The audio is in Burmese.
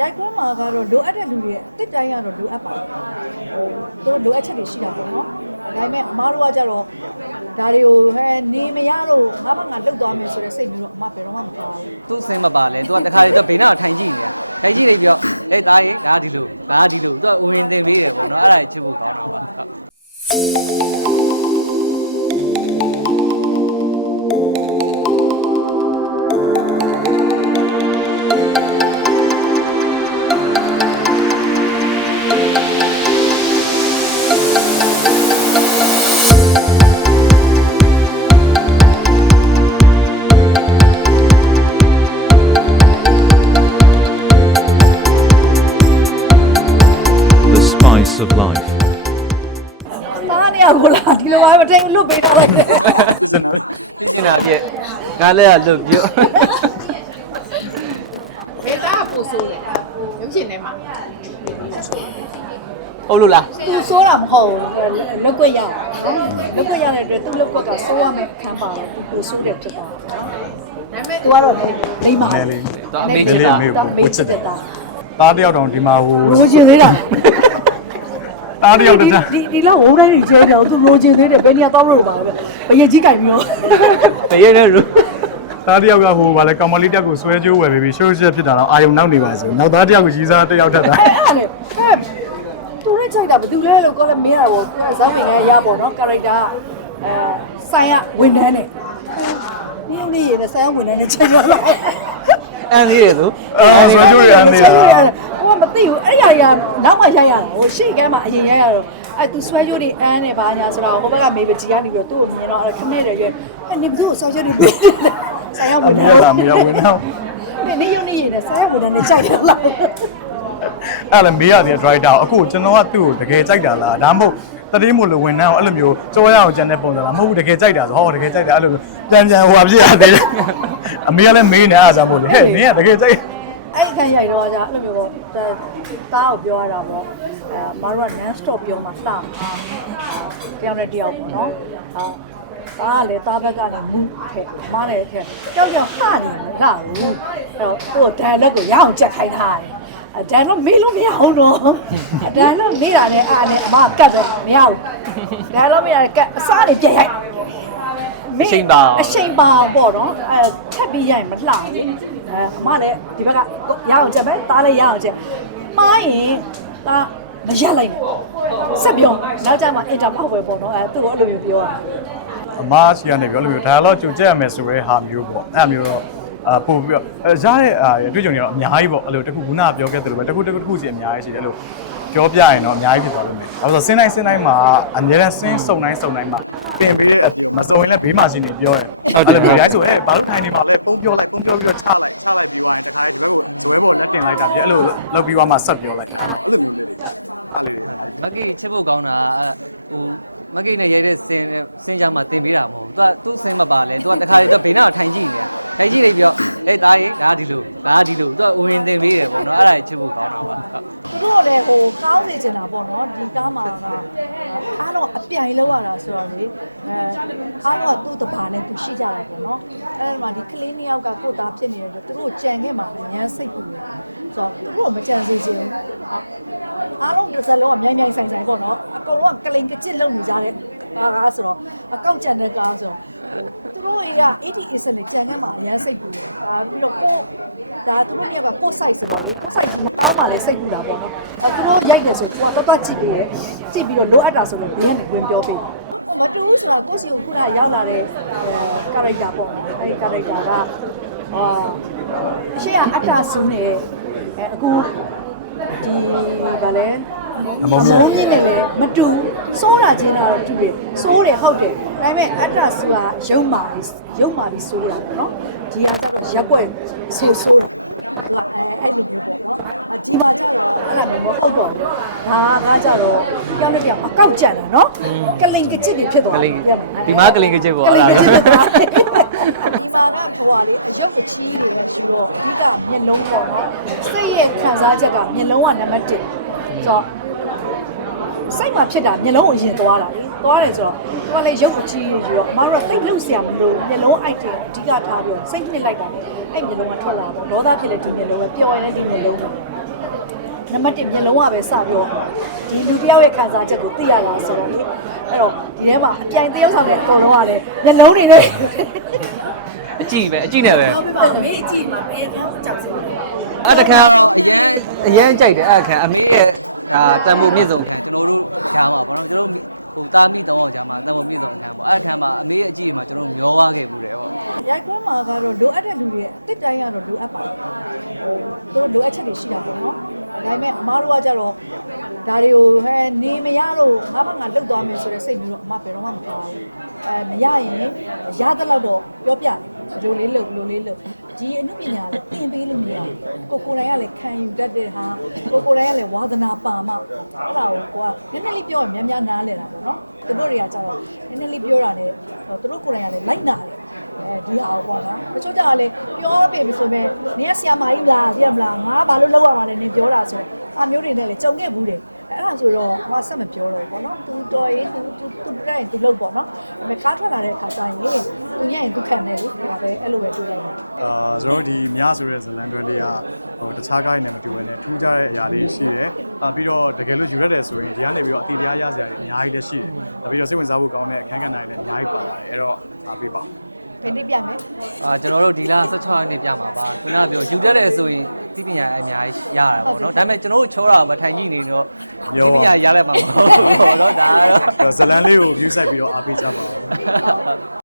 ရိုက်ကွန်းမှာကတော့လိုအပ်တဲ့လူတွေအတစ်တိုင်းကတော့လိုအပ်ပါတယ်ဟိုတို့လိုအပ်ချက်တွေရှိတာပေါ့နော်ဒါပေမဲ့အမားတို့ကကြတော့ဒါတွေကိုဟဲနေမရလို့ငါမငါလှုပ်သွားမယ်ဆိုတဲ့စိတ်မျိုးတော့အမဘယ်တော့မှမပါဘူးသူ့စင်မပါလဲသူကတခါလေသူဘေးနားထိုင်ကြည့်နေတာထိုင်ကြည့်လိုက်ပြီးတော့အေးသားရေဒါကဒီလိုဒါကဒီလိုသူကဝင်တင်ပေးတယ်ပေါ့နော်အဲ့ဒါကြီးချစ်ဖို့ကောင်းတာပါဟုတ် မားမရဘူးလားဒီလိုပဲမထိန်လွတ်ပေးထားလိုက်တယ်ပြစနာပဲပြင်းချင်တာပြည့်ဒါလေးကသူ့အဲသားပို့ဆိုးတယ်ရုပ်ရှင်ထဲမှာဟုတ်လို့လားသူစိုးတာမဟုတ်ဘူးလက်ကွက်ရအောင်နော်လက်ကွက်ရတဲ့အတွက်သူ့လက်ကွက်ကစိုးရမယ့်အခန်းပါတယ်ကိုစိုးတယ်ဖြစ်ပါတယ်နော်ဒါပေမဲ့သူကတော့လိမ့်ပါငယ်လေးလေးလေးအမေကိုဝတ်ချစ်တယ်တာသားတစ်ယောက်တောင်ဒီမှာဟိုလိုချင်သေးတာသားတစ်ယောက်တစ် ချမ်းဒီဒီလောက်ဝုန်းတိုင်းကြီးကျဲတယ်သူလိုချင်သေးတယ်ဘယ်နေရာပေါက်လို့ပါလဲဘယ်ရကြီးကညောတရေတဲ့ရူသားတစ်ယောက်ကဟိုဗာလဲကောင်မလေးတစ်ယောက်ကိုဆွဲကြိုးဝယ်ပေးပြီးရှိုးချက်ဖြစ်တာတော့အာယုံနောက်နေပါစို့နောက်သားတစ်ယောက်ကိုကြီးစားတစ်ယောက်ထပ်တာအဲ့ဒါလေအဲ့သူနဲ့ချိန်တာဘယ်သူလဲလို့ကောလည်းမင်းရတော့ဇောက်ဝင်ငယ်ရပေါ့နော်ကာရိုက်တာအဲဆိုင်ရဝန်ထမ်းနဲ့ဒီဦးလေးရနဲ့ဆိုင်ရဝန်ထမ်းနဲ့ချိန်ရလိုက်အန်လေးရလို့အာဆွဲကြိုးရမ်းနေတာဟိုမသိဘူးအဲ့ရရနောက်မှရိုက်ရတာဟိုရှေ့ကမ်းမှာအရင်ရိုက်ရတော့ အဲ့သူဆွဲကြိုးတွေအန်းနေပါညာဆိုတော့ဟိုဘက်ကမေဘကြီးကနေပြီးတော့သူ့ကိုမြင်တော့ခနဲ့တယ်ရွဟဲ့နေဘသူ့ကိုဆွဲကြိုးတွေပေးတယ်ဆိုင်ရအဝန်ထမေမ်းကမေဝင်တော့ဟဲ့နေရုံနေရနဲ့ဆိုင်ရဝန်ထမ်းနဲ့ချိန်တယ်လားအဲ့လည်းမေးရတဲ့ driver အခုကျွန်တော်ကသူ့ကိုတကယ်ကြိုက်တာလားဒါမှမဟုတ်တတိမို့လို့ဝင်နှမ်းအောင်အဲ့လိုမျိုးကြောရအောင်ကြံတဲ့ပုံစံလားမဟုတ်ဘူးတကယ်ကြိုက်တာဆိုဟောတကယ်ကြိုက်တာအဲ့လိုပြန်ပြန်ဟိုဖြစ်ရသေးတယ်အမေကလည်းမေးနေအားကြောင့်မို့လေဟဲ့နင်ကတကယ်ကြိုက် အဲ့ဒီခန်းရိုက်တော့じゃအဲ့လိုမျိုးပေါ့တားကိုပြောရတာပေါ့အဲမတို့က non stop ပြောမှလှအောင်တယောက်နဲ့တယောက်ပေါ့နော်ဟာဒါကလည်းတားဘက်ကနေမူထက်မလည်းထက်ကြောက်ကြောက်လှနေမလားဘူးအဲ့တော့သူ့ dialogue ကိုရအောင်ကြက်ခိုင်းထားတယ်အဒန်တော့မေးလို့မရဘူးတော့အဒန်တော့မေးတာနဲ့အားနဲ့အမကတ်တော့မရဘူးဒါတော့မေးတာကတ်အစားနေပြက်ရိုက် မေးအချိန်ပါပေါ့နော်အဲထပ်ပြီးရိုက်မလှဘူးအဲအမလည်းဒီဘက်ကရအောင်ကြက်မယ်တားလည်းရအောင်ကြက်မှားရင်ဒါမရလိုက်ဘူးဆက်ပြောနောက်ကြမှာအင်တာဖောက်ပဲပေါ့နော်အဲသူ့ကိုအဲ့လိုမျိုးပြောတာအမားစီကနေပြောလို့မျိုး dialogue ကြိုကြက်ရမယ်ဆိုရဲဟာမျိုးပေါ့အဲ့မျိုးတော့အာပို့ပြီးတော့အဲရတဲ့အာအတွေ့အကြုံတွေတော့အများကြီးပေါ့အဲ့လိုတခုခုနကပြောခဲ့သလိုပဲတခုတခုတခုစီအများကြီးရှိတယ်အဲ့လို ပြောပြရင်တော့အများကြီးဖြစ်သွားလိမ့်မယ်။ဘာလို့လဲဆိုတော့စင်းတိုင်းစင်းတိုင်းမှာအများနဲ့စင်းစုံတိုင်းစုံတိုင်းမှာပင်ပေးတဲ့အပြင်မစုံရင်လည်းဘေးမှာရှိနေပြောတယ်။အဲ့လိုမျိုးဒီတိုင်းဆိုအဲဘာလို့ထိုင်နေမှာလဲပုံပြောလိုက်ပုံပြောပြီးတော့ချလိုက်ချလိုက်ပြီးသွားရင်တခါလေဒီဘက်ကိုဇွဲပေါ်လက်တင်လိုက်တာဖြစ်အဲ့လိုလောက်ပြီးသွားမှဆက်ပြောလိုက်တာတော့အဲ့လိုမျိုးလေးတွေအဲ့လေးတွေမက်ကီချစ်ဖို့ကောင်းတာအဲ့ဟိုမက်ကီနဲ့ရိုက်တဲ့စင်စင်ကြမှာတင်ပေးတာမဟုတ်ဘူးသူကသူ့စင်မပါလဲသူကတခါလေသူဘေးနားထိုင်ကြည့်နေတာ ထိုင်ကြည့်လိုက်ပြီးတော့အေးသားရေဒါကဒီလိုဒါကဒီလိုသူကဝင်တင်ပေးတယ်ပေါ့နော်အဲ့ဒါကြီးချစ်ဖို့ကောင်းတာပါဟုတ်သူတို့လည်းဟိုကောင်းနေချင်တာပေါ့နော်ဒီကားမှာကအားလုံးအပြိုင်လောက်ရတာဆိုတော့လေအဲအားလုံးကသူ့တဘာနဲ့သူရှိကြတာပေါ့နော်အဲ့ဒီမှာဒီကလေးနှစ်ယောက်ကကိုယ်သားဖြစ်နေတဲ့အတွက်သူတို့ကြံခဲ့မှာအញ្ញမ်းစိတ်ပူတယ်ဆိုတော့သူတို့မကြံစေချင်ဘူးအားလုံးတစ်စက်လုံးကမြိုင်မြိုင်ဆိုင်ဆိုင်ပေါ့နော်အကုန်လုံးကကလိန်ကကြစ်လုံနေကြတဲ့ ကားကားဆိုတော့အကောက်ကြံတဲ့ကားဆိုတော့သူတို့အေးက 80 is နဲ့ကြံခဲ့မှာအញ្ញမ်းစိတ်ပူတယ်ဒါပြီးတော့ကိုဒါသူတို့မြောက်ကကို site ဆိုတော့လေကို site ကြီးမကောင်းပါလေစိတ်ပူတာပေါ့နော်အဲသူတို့ရိုက်တယ်ဆိုတော့တော်တော်ကြည့်ပေးတယ်ကြည့်ပြီးတော့လိုအပ်တာဆိုတော့ဘေးကနေပြန်ပြောပေးဟိုမတူဘူးဆိုတော့ကိုစီကိုခုနရောက်လာတဲ့ character ပေါ့နော်အဲဒီ character ကအာရှေ့ကအတ္တဆုနဲ့အခုဒီဗာလဲ အမုံမြင့်မြင့်နဲ့လည်းမတူစိုးတာချင်းတော့တူတယ်စိုးတယ်ဟုတ်တယ်ဒါပေမဲ့အတ္တဆုကရုံမာပြီးရုံမာပြီးစိုးတာပေါ့နော်ဒီကကြတော့ရက်ွက်ဆိုးစိုးတာသူကအဲအဲ့လိုမျိုးပေါ့နော်အဒီမှာကြတော့အဲ့လိုမျိုးမဟုတ်တော့ဘူးဘာကကြတော့ပြောင်းနေပြအကောက်ကြံတယ်နော်ကလိန်ကချစ်တွေဖြစ်သွားတယ်ပြန်ဒီမှာကလိန်ကချစ်ပေါ့ကလိန်ကချစ်ဖြစ်သွားတယ်ဒီမှာကဟိုဟာလေအယုတ်အချီးတွေပဲယူတော့အဓိကမျက်လုံးပေါ့နော်စိတ်ရဲ့ခံစားချက်ကမျက်လုံးကနံပါတ်1ဆိုတော့ စိတ်ကဖြစ်တာမျက်လုံးအရင်သွားတာသွားတယ်ဆိုတော့ကိုယ်လည်းရုပ်အကြီးကြီးပြီးတော့မတော်သိလို့ဆရာမလို့မျက်လုံး item အဓိကထားပြီးတော့စိတ်နှစ်လိုက်တာနဲ့အဲ့မျက်လုံးကထွက်လာတော့ဒေါသဖြစ်လဲဒီမျက်လုံးပဲပျော်ရင်လည်းဒီမျက်လုံးပဲနံပါတ်1မျက်လုံးကပဲစပြီးတော့ဒီလူတစ်ယောက်ရဲ့ခံစားချက်ကိုသိရတာဆိုတော့လေအဲ့တော့ဒီထဲမှာအပြိုင်တယောက်ဆောင်တဲ့အကုန်လုံးကလည်းမျက်လုံးတွေနဲ့ အကြည့်ပဲအကြည့်နဲ့ပဲပြောပြပါဦးမေးအကြည့်မှာဘယ်ကန်းကြောက်စိုးလဲအဲ့တခါကတော့အရန်အရန်ကြိုက်တယ်အဲ့ခါအမေရဲ့ဒါတံမိုးပြည့်စုံခံကျွန်တော်တို့ဂျာမှာပေါ့နော်ကျွန်တော်တို့ဟိုတာမိတောင်းအောင်ဂျာမှာတံမိုးပြည့်စုံခံပေါ့အဲ့ခါမှာအမေရဲ့အကြည့်မှာကျွန်တော်မျောသွားခဲ့မှုတယ်ပေါ့ရိုက်ခွဲမှာကတော့လိုအပ်တဲ့လူတွေအတစ်တိုင်းကတော့လိုအပ်ပါတယ်ဟိုသူတို့လိုအပ်ချက်တွေရှိတာပေါ့နော်ဒါပေမဲ့အမားတို့ကကြတော့ ဒါတွေကိုဟဲနေမရလို့ငါမှငါလှုပ်သွားမယ်ဆိုတဲ့စိတ်မျိုးတော့အမဘယ်တော့မှမပါဘူးအဲမရရင်ရတဲ့လောက်တော့ပြောပြတယ်လိုလေးလှုပ်လိုလေးလှုပ်ဒီအမှုပညာလည်းတင်ပေးလို့မရဘူးကိုကိုယ်တိုင်ကလည်းခံယူတတ်တဲ့ဟာကိုကိုယ်တိုင်ကလည်းဝါသနာပါမှအဲ့ဒါကိုကိုကနည်းနည်းလေးပြောရင်များများနားလဲတာပေါ့နော်သူတို့တွေကကြတော့နည်းနည်းလေးပြောတာနဲ့သူတို့ကိုယ်တိုင်ကလည်းလိုက်နာတယ်အဲဒီဟာပေါ့နော်တချို့ကြတာလေပြောပေပြီဆိုပေမဲ့နင်ကဆရာမကြီးလားသိရမလားငါဘာလို့လောက်ရမှာလဲနင်ပြောတာဆိုအမျိုးတွေနဲ့လေကြုံခဲ့ဘူးတယ် အဲ့ဒါဆိုတော့မဆက်မပြောတော့ဘူးပေါ့နော်သူတော်ရင်သူသူသူပြတိုင်းသူလုပ်ပေါ့နော်ဒါပေမဲ့ကားထွက်လာတဲ့အခါကျရင်သူညရင်ဒုက္ခနဲ့လို့ဒါပဲအဲ့လိုပဲတွေ့ရတယ်အာကျွန်တော်တို့ဒီမြဆိုတဲ့ဇလန်တွင်လေးကဟိုတခြားကားတွေနဲ့မတူဘဲနဲ့ထူးခြားတဲ့အရာလေးရှိတယ်အာပြီးတော့တကယ်လို့ယူရတယ်ဆိုရင်ဒီကနေပြီးတော့အတီးတရားရစရာတွေအများကြီးလည်းရှိတယ်ဒါပြီးတော့စိတ်ဝင်စားဖို့ကောင်းတဲ့အခန်းကဏ္ဍတွေလည်းအများကြီးပါပါတယ်အဲ့တော့အားပေးပါ ဘယ်နေ့ပြမယ်အာကျွန်တော်တို့ဒီလ16ရက်နေ့ပြမှာပါခုနကပြောယူတတ်တယ်ဆိုရင်သိပညာအများကြီးရတာပေါ့နော်ဒါပေမဲ့ကျွန်တော်တို့ချောတာမထိုင်ကြည့်နေတော့သိပညာရလိုက်မှာမဟုတ်ဘူးပေါ့နော်ဒါကတော့ဇလန်လေးကို view ဆိုင်ပြီးတော့အားပေးကြပါဦး